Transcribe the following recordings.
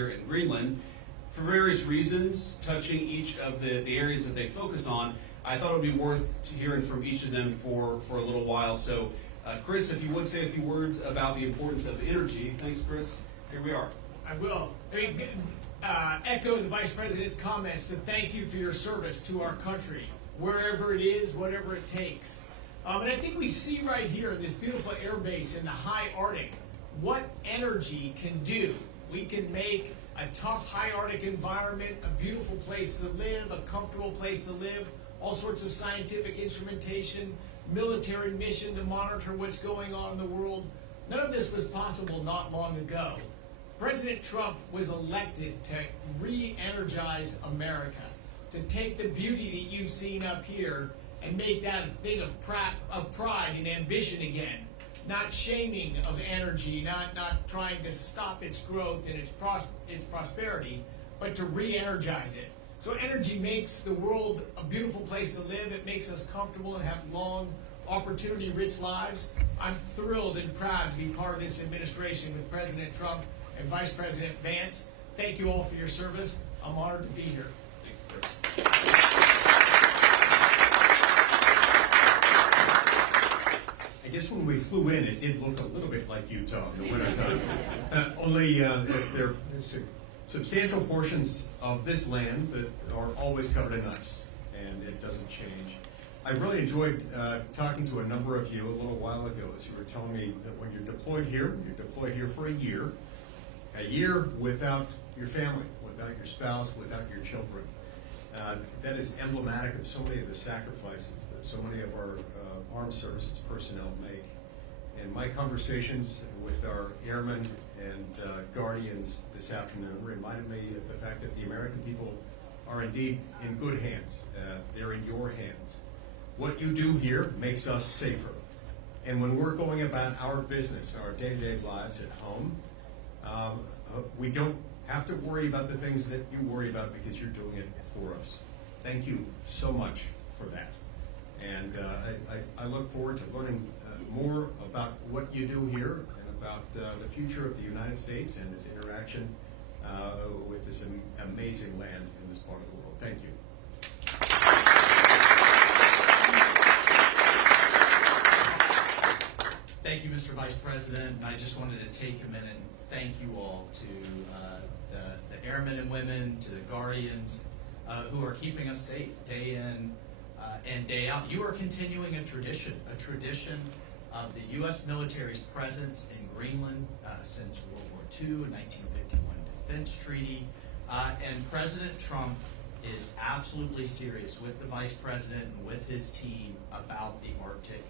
here in Greenland. For various reasons, touching each of the areas that they focus on, I thought it would be worth hearing from each of them for a little while. So, Chris, if you would say a few words about the importance of energy. Thanks, Chris. Here we are. I will. Echo the Vice President's comments to thank you for your service to our country, wherever it is, whatever it takes. And I think we see right here in this beautiful air base in the high Arctic what energy can do. We can make a tough high Arctic environment a beautiful place to live, a comfortable place to live, all sorts of scientific instrumentation, military mission to monitor what's going on in the world. None of this was possible not long ago. President Trump was elected to re-energize America, to take the beauty that you've seen up here and make that a thing of pride and ambition again. Not shaming of energy, not trying to stop its growth and its prosperity, but to re-energize it. So energy makes the world a beautiful place to live. It makes us comfortable and have long, opportunity-rich lives. I'm thrilled and proud to be part of this administration with President Trump and Vice President Vance. Thank you all for your service. I'm honored to be here. Thank you, Chris. I guess when we flew in, it did look a little bit like Utah in the wintertime. Only there are substantial portions of this land that are always covered in ice, and it doesn't change. I really enjoyed talking to a number of you a little while ago as you were telling me that when you're deployed here for a year without your family, without your spouse, without your children. That is emblematic of so many of the sacrifices that so many of our armed services personnel make. And my conversations with our airmen and guardians this afternoon reminded me of the fact that the American people are indeed in good hands. They're in your hands. What you do here makes us safer. And when we're going about our business, our day-to-day lives at home, we don't have to worry about the things that you worry about because you're doing it for us. Thank you so much for that. And I look forward to learning more about what you do here and about the future of the United States and its interaction with this amazing land in this part of the world. Thank you. Thank you, Mr. Vice President. And I just wanted to take a minute and thank you all to the airmen and women, to the guardians who are keeping us safe day in and day out. You are continuing a tradition of the U.S. military's presence in Greenland since World War II, a 1951 defense treaty. And President Trump is absolutely serious with the Vice President and with his team about the Arctic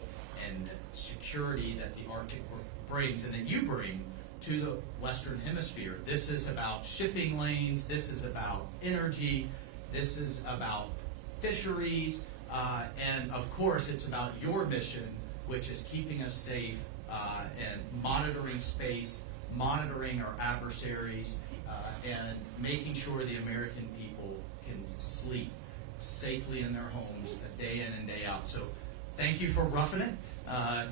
and the security that the Arctic brings and that you bring to the Western Hemisphere. This is about shipping lanes, this is about energy, this is about fisheries, and of course it's about your mission, which is keeping us safe and monitoring space, monitoring our adversaries, and making sure the American people can sleep safely in their homes day in and day out. So thank you for roughing it.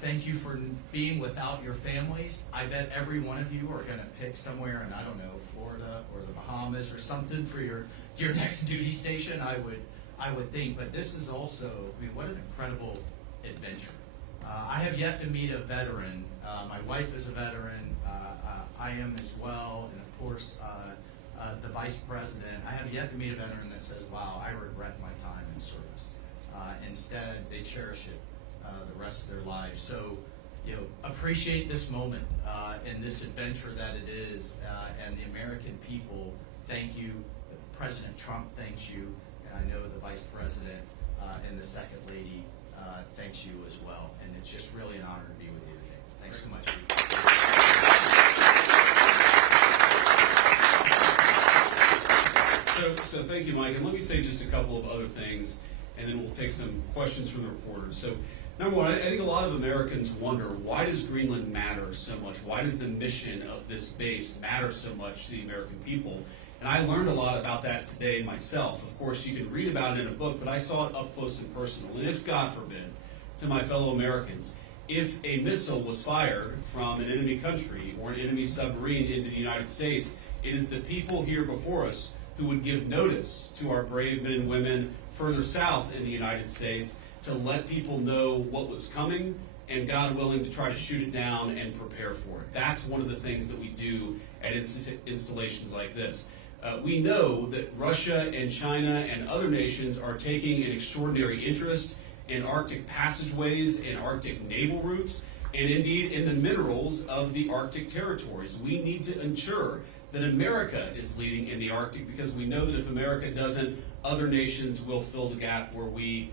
Thank you for being without your families. I bet every one of you are going to pick somewhere in, I don't know, Florida or the Bahamas or something for your next duty station, I would think. But this is also, I mean, what an incredible adventure. I have yet to meet a veteran. My wife is a veteran. I am as well. And of course, the Vice President. I have yet to meet a veteran that says, wow, I regret my time in service. Instead, they cherish it the rest of their lives. So, appreciate this moment and this adventure that it is. And the American people, thank you. President Trump thanks you. And I know the Vice President and the Second Lady thanks you as well. And it's just really an honor to be with you today. Thanks so much. So thank you, Mike. And let me say just a couple of other things, and then we'll take some questions from the reporters. So, number one, I think a lot of Americans wonder, why does Greenland matter so much? Why does the mission of this base matter so much to the American people? And I learned a lot about that today myself. Of course, you can read about it in a book, but I saw it up close and personal. And if, God forbid, to my fellow Americans, if a missile was fired from an enemy country or an enemy submarine into the United States, It is the people here before us who would give notice to our brave men and women further south in the United States to let people know what was coming and, God willing, to try to shoot it down and prepare for it. That's one of the things that we do at installations like this. We know that Russia and China and other nations are taking an extraordinary interest in Arctic passageways and Arctic naval routes, and indeed in the minerals of the Arctic territories. We need to ensure that America is leading in the Arctic, because we know that if America doesn't, other nations will fill the gap where we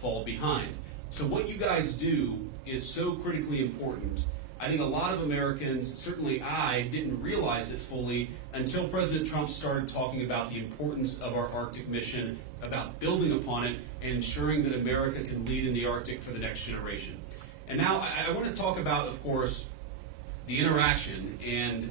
fall behind. So what you guys do is so critically important. I think a lot of Americans, certainly I, didn't realize it fully until President Trump started talking about the importance of our Arctic mission, about building upon it, and ensuring that America can lead in the Arctic for the next generation. And now I want to talk about, of course, the interaction and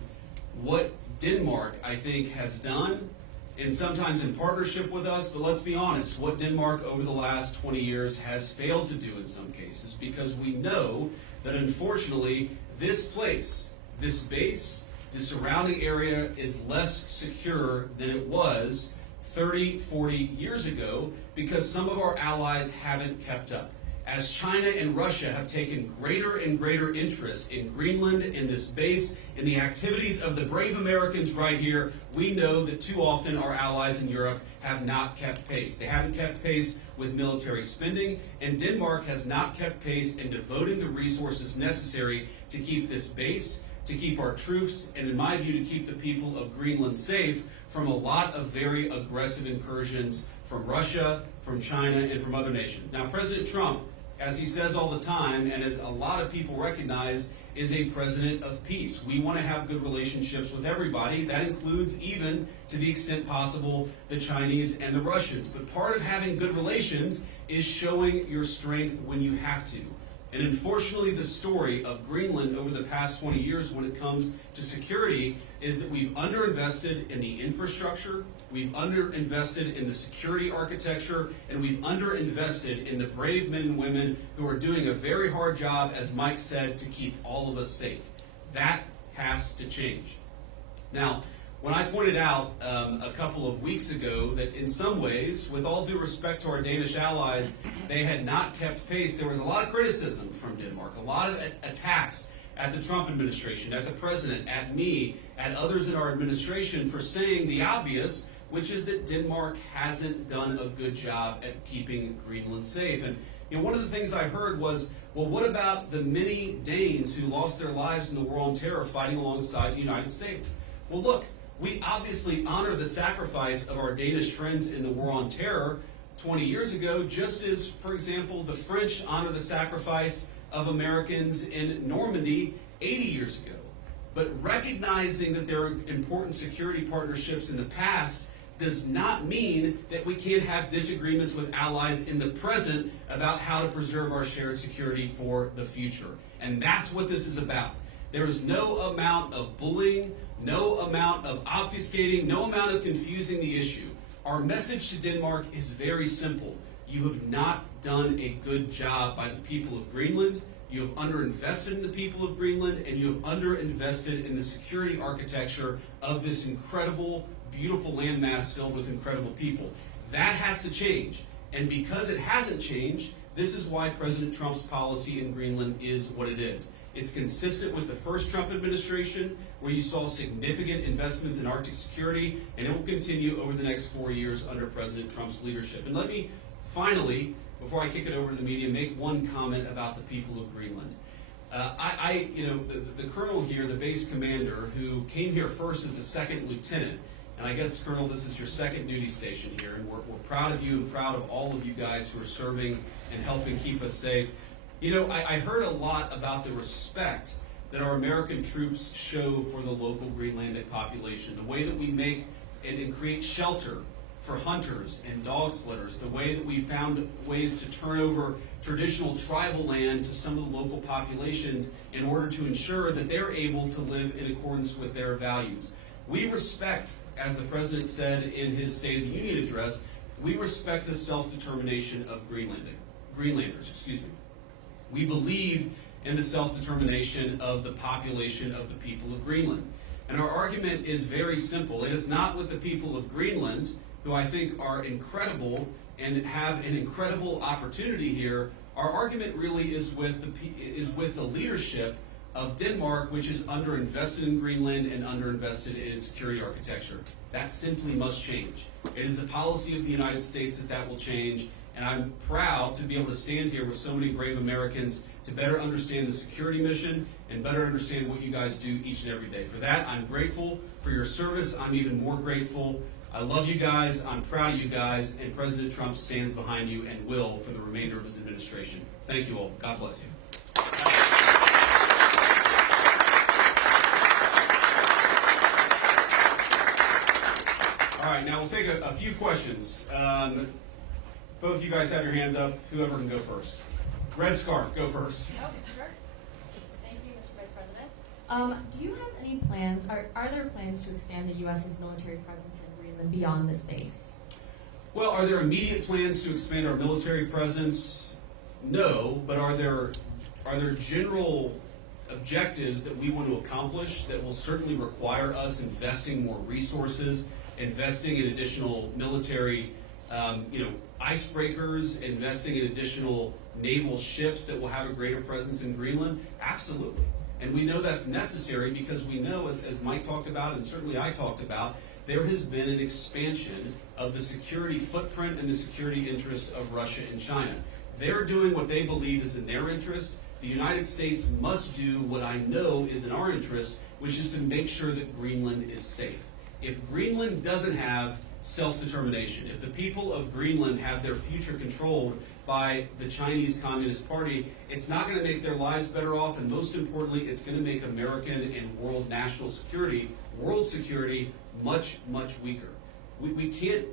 what Denmark, I think, has done, and sometimes in partnership with us, but let's be honest, what Denmark over the last 20 years has failed to do in some cases, because we know that unfortunately this place, this base, the surrounding area is less secure than it was 30, 40 years ago, because some of our allies haven't kept up. As China and Russia have taken greater and greater interest in Greenland, in this base, in the activities of the brave Americans right here, we know that too often our allies in Europe have not kept pace. They haven't kept pace with military spending, and Denmark has not kept pace in devoting the resources necessary to keep this base, to keep our troops, and in my view, to keep the people of Greenland safe from a lot of very aggressive incursions from Russia, from China, and from other nations. Now, President Trump, as he says all the time, and as a lot of people recognize, is a president of peace. We want to have good relationships with everybody. That includes, even to the extent possible, the Chinese and the Russians. But part of having good relations is showing your strength when you have to. And unfortunately, the story of Greenland over the past 20 years when it comes to security is that we've underinvested in the infrastructure, we've underinvested in the security architecture, and we've underinvested in the brave men and women who are doing a very hard job, as Mike said, to keep all of us safe. That has to change. Now, when I pointed out a couple of weeks ago that in some ways, with all due respect to our Danish allies, they had not kept pace, there was a lot of criticism from Denmark, a lot of attacks at the Trump administration, at the president, at me, at others in our administration for saying the obvious, which is that Denmark hasn't done a good job at keeping Greenland safe. And one of the things I heard was, well, what about the many Danes who lost their lives in the war on terror fighting alongside the United States? Well, look, we obviously honor the sacrifice of our Danish friends in the war on terror 20 years ago, just as, for example, the French honor the sacrifice of Americans in Normandy 80 years ago. But recognizing that there are important security partnerships in the past does not mean that we can't have disagreements with allies in the present about how to preserve our shared security for the future. And that's what this is about. There is no amount of bullying, no amount of obfuscating, no amount of confusing the issue. Our message to Denmark is very simple. You have not done a good job by the people of Greenland. You have underinvested in the people of Greenland, and you have underinvested in the security architecture of this incredible, beautiful landmass filled with incredible people. That has to change. And because it hasn't changed, this is why President Trump's policy in Greenland is what it is. It's consistent with the first Trump administration, where you saw significant investments in Arctic security, and it will continue over the next 4 years under President Trump's leadership. And let me finally, before I kick it over to the media, make one comment about the people of Greenland. The colonel here, the base commander, who came here first as a second lieutenant, and I guess, Colonel, this is your second duty station here, and we're proud of you and proud of all of you guys who are serving and helping keep us safe. I heard a lot about the respect that our American troops show for the local Greenlandic population, the way that we make and create shelter for hunters and dog sledders, the way that we found ways to turn over traditional tribal land to some of the local populations in order to ensure that they're able to live in accordance with their values. We respect, as the President said in his State of the Union address, we respect the self-determination of Greenlanders. We believe in the self-determination of the population of the people of Greenland. And our argument is very simple. It is not with the people of Greenland, who I think are incredible and have an incredible opportunity here. Our argument really is with the leadership of Denmark, which is underinvested in Greenland and underinvested in its security architecture. That simply must change. It is the policy of the United States that will change, and I'm proud to be able to stand here with so many brave Americans to better understand the security mission and better understand what you guys do each and every day. For that, I'm grateful for your service. I'm even more grateful. I love you guys. I'm proud of you guys, and President Trump stands behind you and will for the remainder of his administration. Thank you all. God bless you. All right, now we'll take a few questions. Both of you guys have your hands up. Whoever can go first. Red scarf, go first. Okay, sure. Thank you, Mr. Vice President. Do you have any plans, are there plans to expand the U.S.'s military presence in Greenland beyond this base? Well, are there immediate plans to expand our military presence? No, but are there general objectives that we want to accomplish that will certainly require us investing more resources, investing in additional military icebreakers, investing in additional naval ships that will have a greater presence in Greenland? Absolutely. And we know that's necessary because we know, as Mike talked about and certainly I talked about, there has been an expansion of the security footprint and the security interest of Russia and China. They're doing what they believe is in their interest. The United States must do what I know is in our interest, which is to make sure that Greenland is safe. If Greenland doesn't have self-determination, if the people of Greenland have their future controlled by the Chinese Communist Party, it's not going to make their lives better off, and most importantly, it's going to make American and world national security, world security, much, much weaker. We can't,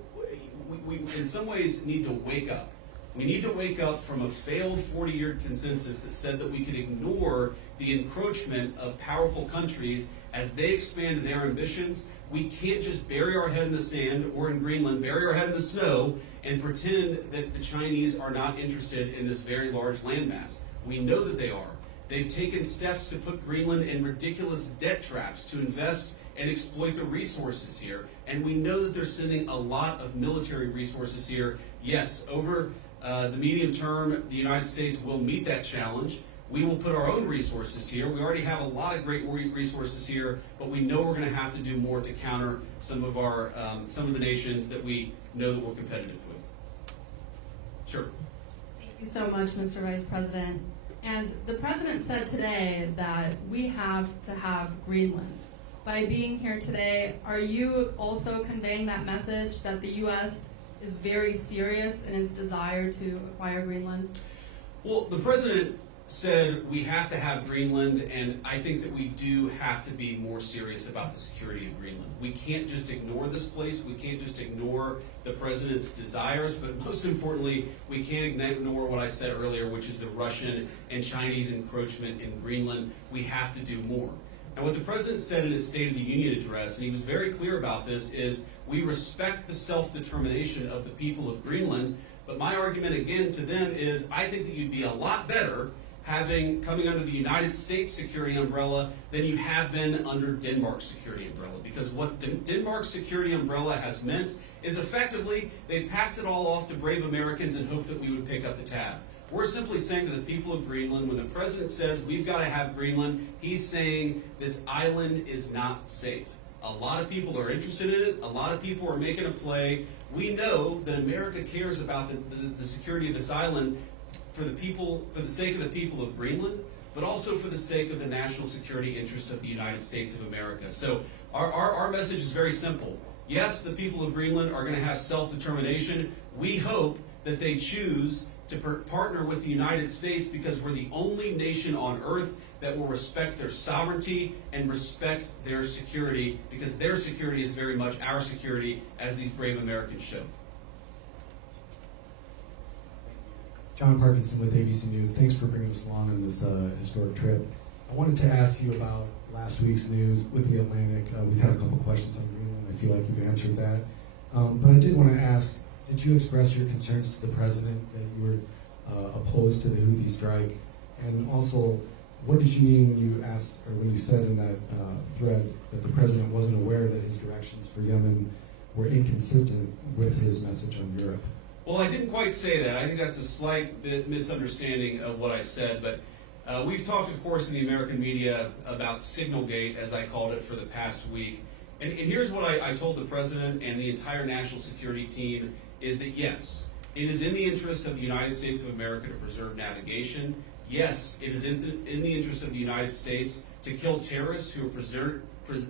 we in some ways need to wake up. We need to wake up from a failed 40-year consensus that said that we could ignore the encroachment of powerful countries as they expand their ambitions. We can't just bury our head in the sand, or in Greenland, bury our head in the snow and pretend that the Chinese are not interested in this very large landmass. We know that they are. They've taken steps to put Greenland in ridiculous debt traps to invest and exploit the resources here. And we know that they're sending a lot of military resources here. Yes, over the medium term, the United States will meet that challenge. We will put our own resources here. We already have a lot of great resources here, but we know we're going to have to do more to counter some of the nations that we know that we're competitive with. Sure. Thank you so much, Mr. Vice President. And the President said today that we have to have Greenland. By being here today, are you also conveying that message that the U.S. is very serious in its desire to acquire Greenland? Well, the President said we have to have Greenland, and I think that we do have to be more serious about the security of Greenland. We can't just ignore this place. We can't just ignore the President's desires, but most importantly, we can't ignore what I said earlier, which is the Russian and Chinese encroachment in Greenland. We have to do more. And what the President said in his State of the Union address, and he was very clear about this, is we respect the self-determination of the people of Greenland, but my argument again to them is I think that you'd be a lot better coming under the United States security umbrella than you have been under Denmark's security umbrella. Because what Denmark's security umbrella has meant is effectively they've passed it all off to brave Americans and hope that we would pick up the tab. We're simply saying to the people of Greenland, when the President says we've got to have Greenland, he's saying this island is not safe. A lot of people are interested in it. A lot of people are making a play. We know that America cares about the security of this island for the sake of the people of Greenland, but also for the sake of the national security interests of the United States of America. So our message is very simple. Yes, the people of Greenland are going to have self-determination. We hope that they choose to partner with the United States because we're the only nation on earth that will respect their sovereignty and respect their security, because their security is very much our security, as these brave Americans show. John Parkinson with ABC News. Thanks for bringing us along on this historic trip. I wanted to ask you about last week's news with the Atlantic. We've had a couple questions on Greenland. I feel like you've answered that. But I did want to ask, did you express your concerns to the President that you were opposed to the Houthi strike? And also, what did you mean when you asked, or when you said in that thread that the president wasn't aware that his directions for Yemen were inconsistent with his message on Europe? Well, I didn't quite say that. I think that's a slight bit misunderstanding of what I said, but we've talked, of course, in the American media about Signalgate, as I called it, for the past week. And here's what I told the president and the entire national security team, is that yes, it is in the interest of the United States of America to preserve navigation. Yes, it is in the interest of the United States to kill terrorists who are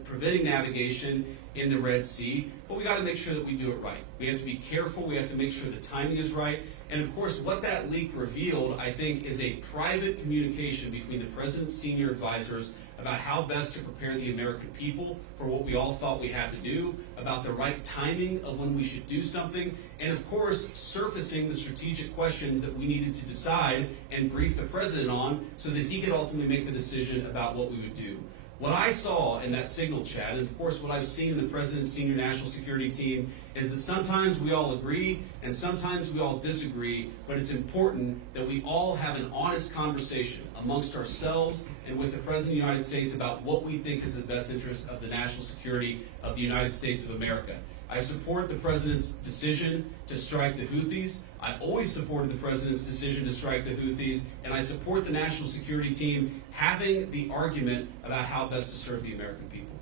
preventing navigation in the Red Sea, but we got to make sure that we do it right. We have to be careful. We have to make sure the timing is right. And of course, what that leak revealed, I think, is a private communication between the president's senior advisors about how best to prepare the American people for what we all thought we had to do, about the right timing of when we should do something, and of course, surfacing the strategic questions that we needed to decide and brief the president on so that he could ultimately make the decision about what we would do. What I saw in that Signal chat, and of course what I've seen in the President's senior national security team, is that sometimes we all agree and sometimes we all disagree, but it's important that we all have an honest conversation amongst ourselves and with the President of the United States about what we think is the best interest of the national security of the United States of America. I support the President's decision to strike the Houthis. I always supported the President's decision to strike the Houthis, and I support the national security team having the argument about how best to serve the American people.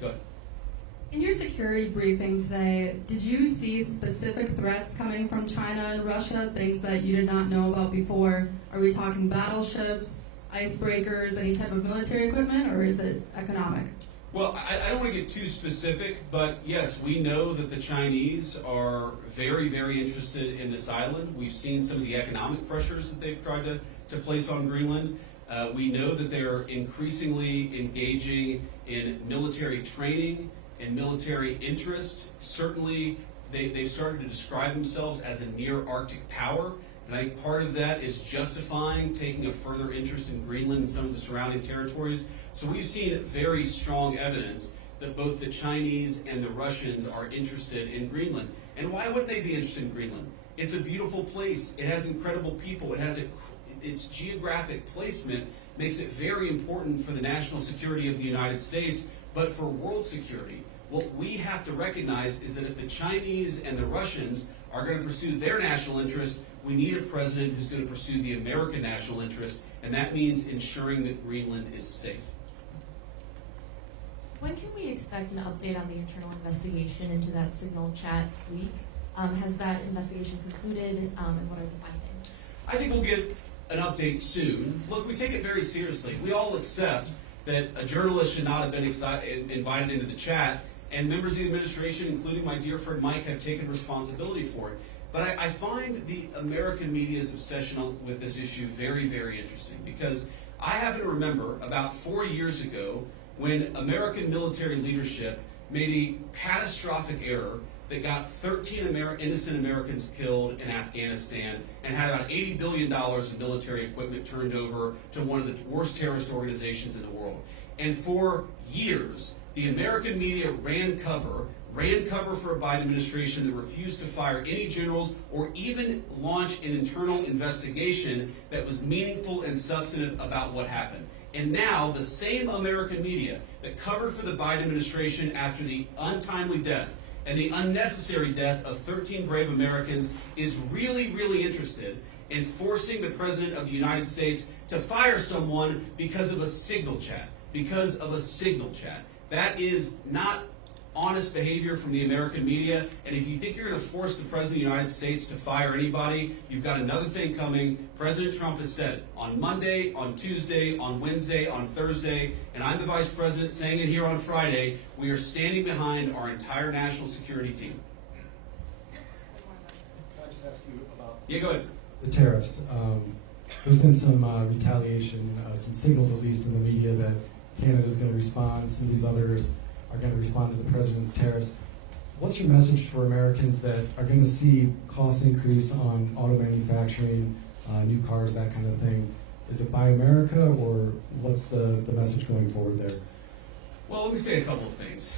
Go ahead. In your security briefing today, did you see specific threats coming from China and Russia, things that you did not know about before? Are we talking battleships, icebreakers, any type of military equipment, or is it economic? Well, I don't want to get too specific, but yes, we know that the Chinese are very, very interested in this island. We've seen some of the economic pressures that they've tried to place on Greenland. We know that they're increasingly engaging in military training and military interest. Certainly, they've started to describe themselves as a near Arctic power. And I think part of that is justifying taking a further interest in Greenland and some of the surrounding territories. So we've seen very strong evidence that both the Chinese and the Russians are interested in Greenland. And why wouldn't they be interested in Greenland? It's a beautiful place. It has incredible people. It has its geographic placement makes it very important for the national security of the United States, but for world security. What we have to recognize is that if the Chinese and the Russians are going to pursue their national interest, we need a president who's going to pursue the American national interest, and that means ensuring that Greenland is safe. When can we expect an update on the internal investigation into that Signal chat leak? Has that investigation concluded, and what are the findings? I think we'll get an update soon. Look, we take it very seriously. We all accept that a journalist should not have been invited into the chat, and members of the administration, including my dear friend Mike, have taken responsibility for it. But I find the American media's obsession with this issue very, very interesting, because I happen to remember about 4 years ago when American military leadership made a catastrophic error that got 13 innocent Americans killed in Afghanistan and had about $80 billion of military equipment turned over to one of the worst terrorist organizations in the world. And for years, the American media ran cover for a Biden administration that refused to fire any generals or even launch an internal investigation that was meaningful and substantive about what happened. And now the same American media that covered for the Biden administration after the untimely death and the unnecessary death of 13 brave Americans is really, really interested in forcing the President of the United States to fire someone because of a Signal chat. That is not honest behavior from the American media, and if you think you're going to force the President of the United States to fire anybody, you've got another thing coming. President Trump has said it on Monday, on Tuesday, on Wednesday, on Thursday, and I'm the Vice President saying it here on Friday. We are standing behind our entire national security team. Can I just ask you about Go ahead. the tariffs? There's been some retaliation, some signals at least in the media that Canada's going to respond, some of these others are going to respond to the president's tariffs. What's your message for Americans that are going to see costs increase on auto manufacturing, new cars, that kind of thing? Is it Buy America, or what's the message going forward there? Well, let me say a couple of things.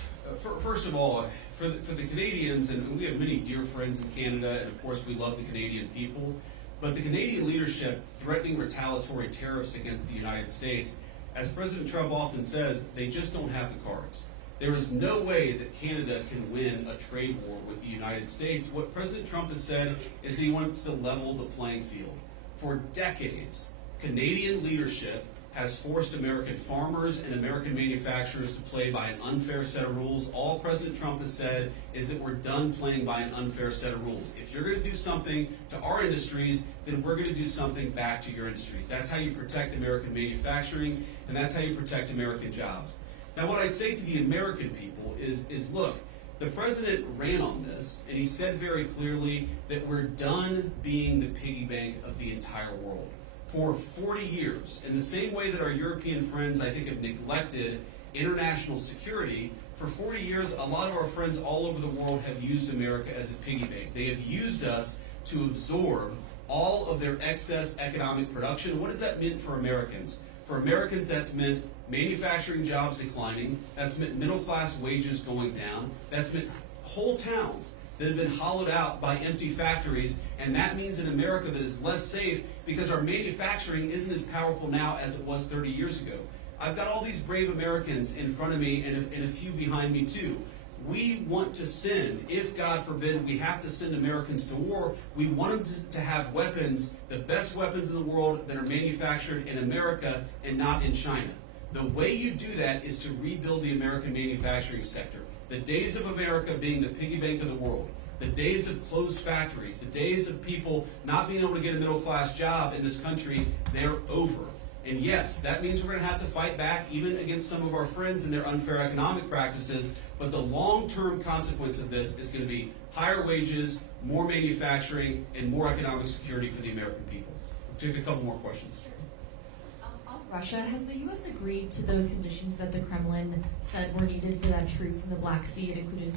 First of all, for the Canadians, and we have many dear friends in Canada, and of course we love the Canadian people, But the Canadian leadership threatening retaliatory tariffs against the United States, as President Trump often says, they just don't have the cards. There is no way that Canada can win a trade war with the United States. What President Trump has said is that he wants to level the playing field. For decades, Canadian leadership has forced American farmers and American manufacturers to play by an unfair set of rules. All President Trump has said is that we're done playing by an unfair set of rules. If you're going to do something to our industries, then we're going to do something back to your industries. That's how you protect American manufacturing, and that's how you protect American jobs. Now, what I'd say to the American people is look, the president ran on this, and he said very clearly that we're done being the piggy bank of the entire world. For 40 years, in the same way that our European friends, I think, have neglected international security, for 40 years, a lot of our friends all over the world have used America as a piggy bank. They have used us to absorb all of their excess economic production. What does that mean for Americans? For Americans, that's meant manufacturing jobs declining, that's meant middle-class wages going down, that's meant whole towns that have been hollowed out by empty factories, and that means an America that is less safe because our manufacturing isn't as powerful now as it was 30 years ago. I've got all these brave Americans in front of me and a few behind me too. We want to send, if God forbid we have to send Americans to war, we want them to have weapons, the best weapons in the world that are manufactured in America and not in China. The way you do that is to rebuild the American manufacturing sector. The days of America being the piggy bank of the world, the days of closed factories, the days of people not being able to get a middle-class job in this country, they're over. And yes, that means we're going to have to fight back even against some of our friends and their unfair economic practices, but the long-term consequence of this is going to be higher wages, more manufacturing, and more economic security for the American people. We'll take a couple more questions. On Russia, has the U.S. agreed to those conditions that the Kremlin said were needed for that truce in the Black Sea? It included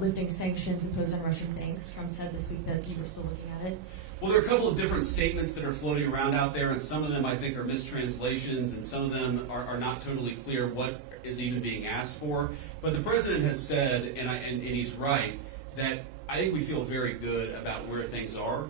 lifting sanctions imposed on Russian banks. Trump said this week that you were still looking at it. Well, there are a couple of different statements that are floating around out there, and some of them I think are mistranslations, and some of them are not totally clear what is even being asked for. But the president has said, and he's right, that I think we feel very good about where things are.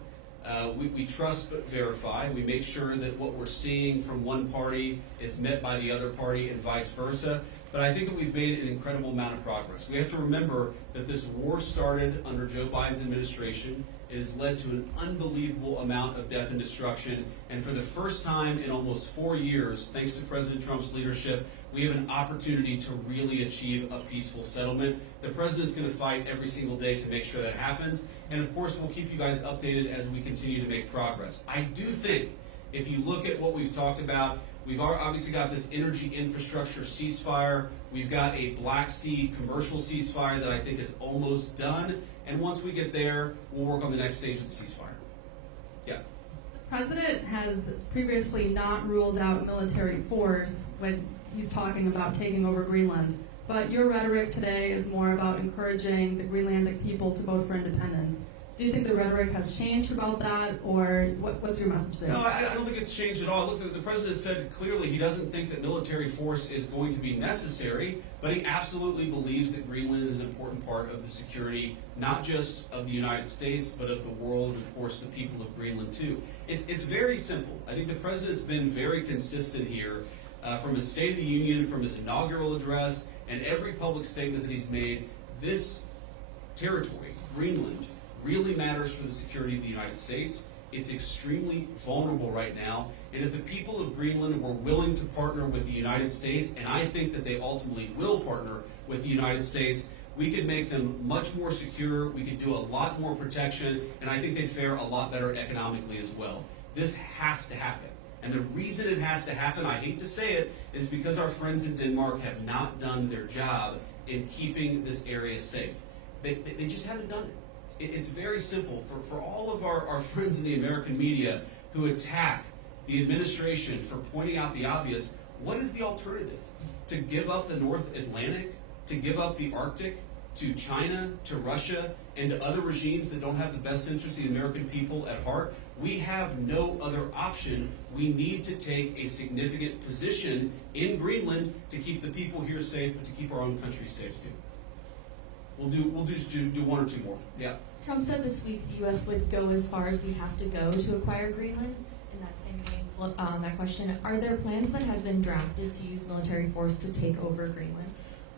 We trust but verify. We make sure that what we're seeing from one party is met by the other party and vice versa. But I think that we've made an incredible amount of progress. We have to remember that this war started under Joe Biden's administration. It has led to an unbelievable amount of death and destruction. And for the first time in almost 4 years, thanks to President Trump's leadership, we have an opportunity to really achieve a peaceful settlement. The president's going to fight every single day to make sure that happens. And of course, we'll keep you guys updated as we continue to make progress. I do think if you look at what we've talked about, we've obviously got this energy infrastructure ceasefire. We've got a Black Sea commercial ceasefire that I think is almost done. And once we get there, we'll work on the next stage of the ceasefire. Yeah. The president has previously not ruled out military force when he's talking about taking over Greenland. But your rhetoric today is more about encouraging the Greenlandic people to vote for independence. Do you think the rhetoric has changed about that, or what's your message there? No, I don't think it's changed at all. Look, the president said clearly he doesn't think that military force is going to be necessary, but he absolutely believes that Greenland is an important part of the security, not just of the United States, but of the world, and of course the people of Greenland too. It's very simple. I think the president's been very consistent here from his State of the Union, from his inaugural address, and every public statement that he's made. This territory, Greenland, really matters for the security of the United States. It's extremely vulnerable right now, and if the people of Greenland were willing to partner with the United States, and I think that they ultimately will partner with the United States, we could make them much more secure, we could do a lot more protection, and I think they'd fare a lot better economically as well. This has to happen. And the reason it has to happen, I hate to say it, is because our friends in Denmark have not done their job in keeping this area safe. They just haven't done it. It's very simple. For all of our friends in the American media who attack the administration for pointing out the obvious, what is the alternative? To give up the North Atlantic? To give up the Arctic? To China? To Russia? And to other regimes that don't have the best interests of the American people at heart? We have no other option. We need to take a significant position in Greenland to keep the people here safe, but to keep our own country safe too. we'll just do one or two more. Yeah. Trump said this week the U.S. would go as far as we have to go to acquire Greenland. In that same vein, that question, are there plans that have been drafted to use military force to take over Greenland?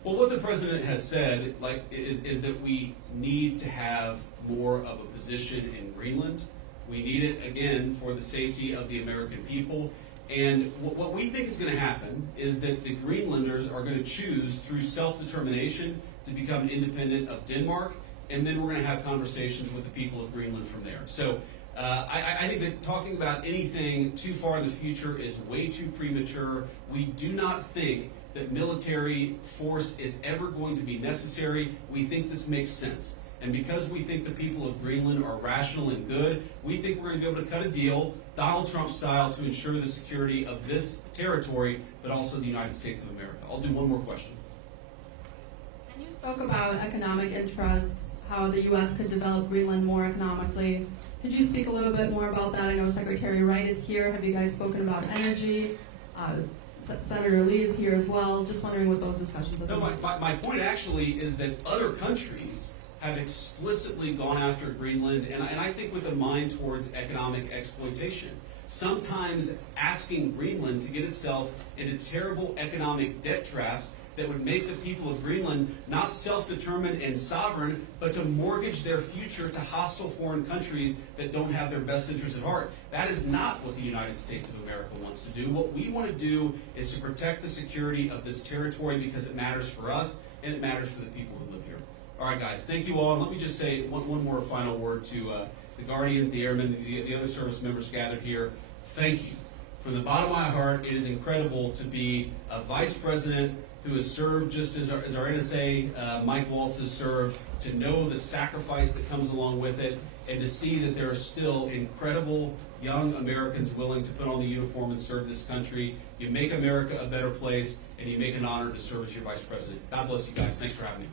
Well, what the president has said, is that we need to have more of a position in Greenland. We need it, again, for the safety of the American people. And what we think is going to happen is that the Greenlanders are going to choose through self-determination to become independent of Denmark, and then we're going to have conversations with the people of Greenland from there. So I think that talking about anything too far in the future is way too premature. We do not think that military force is ever going to be necessary. We think this makes sense. And because we think the people of Greenland are rational and good, we think we're going to be able to cut a deal, Donald Trump style, to ensure the security of this territory, but also the United States of America. I'll do one more question. And you spoke about economic interests, how the U.S. could develop Greenland more economically. Could you speak a little bit more about that? I know Secretary Wright is here. Have you guys spoken about energy? Senator Lee is here as well. Just wondering what those discussions have No, been. my point actually is that other countries have explicitly gone after Greenland, and I think with a mind towards economic exploitation. Sometimes asking Greenland to get itself into terrible economic debt traps that would make the people of Greenland not self-determined and sovereign, but to mortgage their future to hostile foreign countries that don't have their best interests at heart. That is not what the United States of America wants to do. What we want to do is to protect the security of this territory because it matters for us and it matters for the people who live here. All right, guys, thank you all. And let me just say one more final word to the Guardians, the Airmen, the other service members gathered here. Thank you. From the bottom of my heart, it is incredible to be a vice president who has served just as our NSA, Mike Waltz, has served, to know the sacrifice that comes along with it, and to see that there are still incredible young Americans willing to put on the uniform and serve this country. You make America a better place, and you make an honor to serve as your vice president. God bless you guys. Thanks for having me.